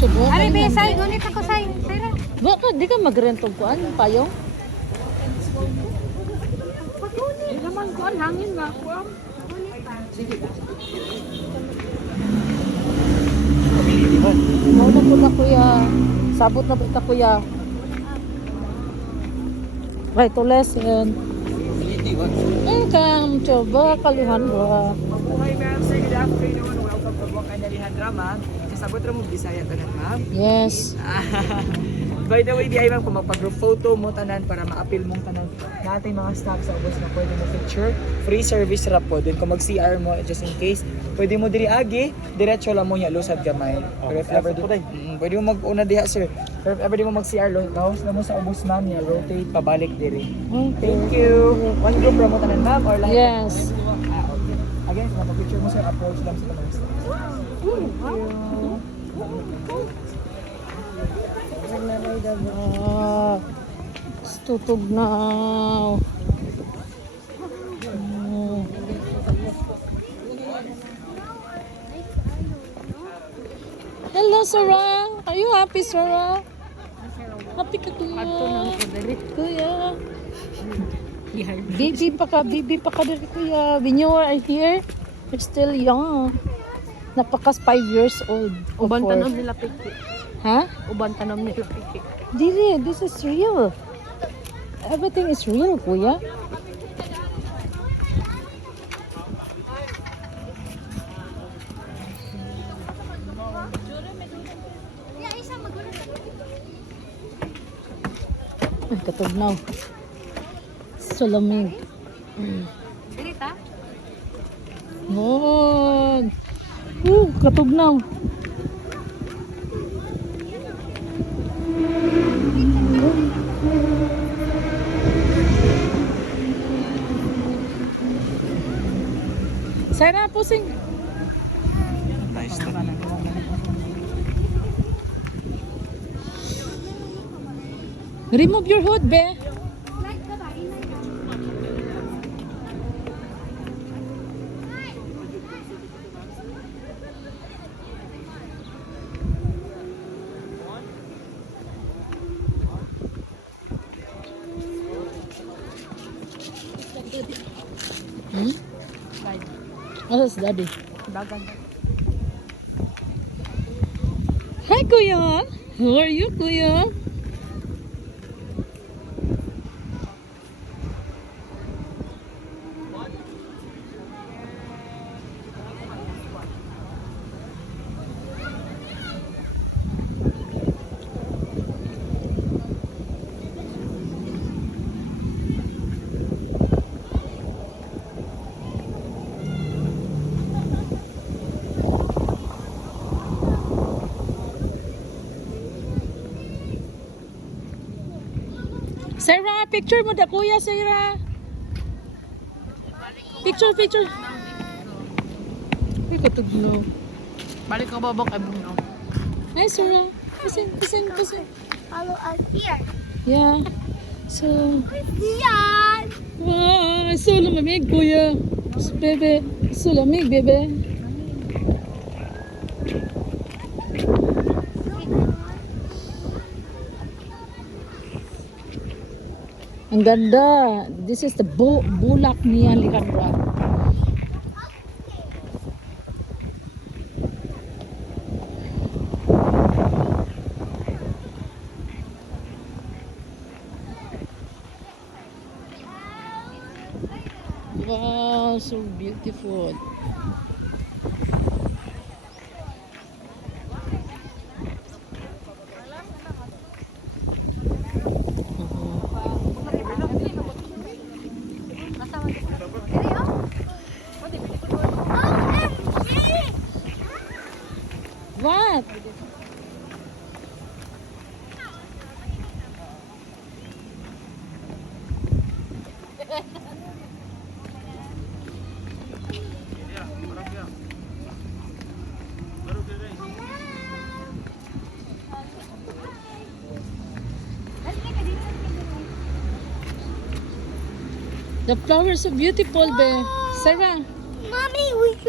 Subo. Ari, besay, gunit ako say. Say ra. Baka di ka mag-rent og kuan, payong? Di naman kuan hangin nga kuan. Mo na po na kuya. Sabot na po ta kuya. Right to lesson. Eh kang coba kaluhan ba? Hi ma'am, sir, good afternoon. Welcome to Buwak Analihan Drama. Kasabot ra mo Bisaya tanan ma'am. Yes. By the way, di ay ma'am kung magpag-group photo mo tanan para ma-appeal mong tanan nating mga staff sa ubos na pwede mo picture. Free service ra po. Then kung mag-CR mo just in case, pwede mo diri agi, diretso lang mo niya lusad gamay. Pero if ever pwede mo mag-una diha sir. Pero if ever di mo mag-CR, lahos na mo sa ubos ma'am niya, rotate pabalik diri. Okay. Thank you. One group ra mo tanan ma'am or lahat? Yes. Okay. Again, kung mag-picture mo sir, approach lang sa mga staff. Thank you. Tutog na. Hello, Sarah. Are you happy, Sarah? Happy ka kuya. Kuya. Baby pa ka dali kuya. When you are here, you're still young. Napakas 5 years old. Uban Of tanom course. nila piki. Ha? Uban tanom nila piki. Dili, this is real. Everything is real, kuya. Ay, katugnaw. So lamig. Dili ta? Oh. Katugnaw. Sarah, pusing. Nice to. Remove your hood, be. Hmm? What's daddy? Dagan. Hi, Kuya. How are you, Kuya? Sarah, picture mo da kuya, Sarah. Picture. Ay, katugno. Balik ka babak ay bugnaw. Hi, Sarah. Pusing. Follow us here. Yeah. So, Yan! so lamig, kuya. Bebe, so lamig, bebe. Ang ganda. This is the bulak ni Alejandra. Wow, so beautiful. What? The flowers are so beautiful, be. Sarah. Mommy, we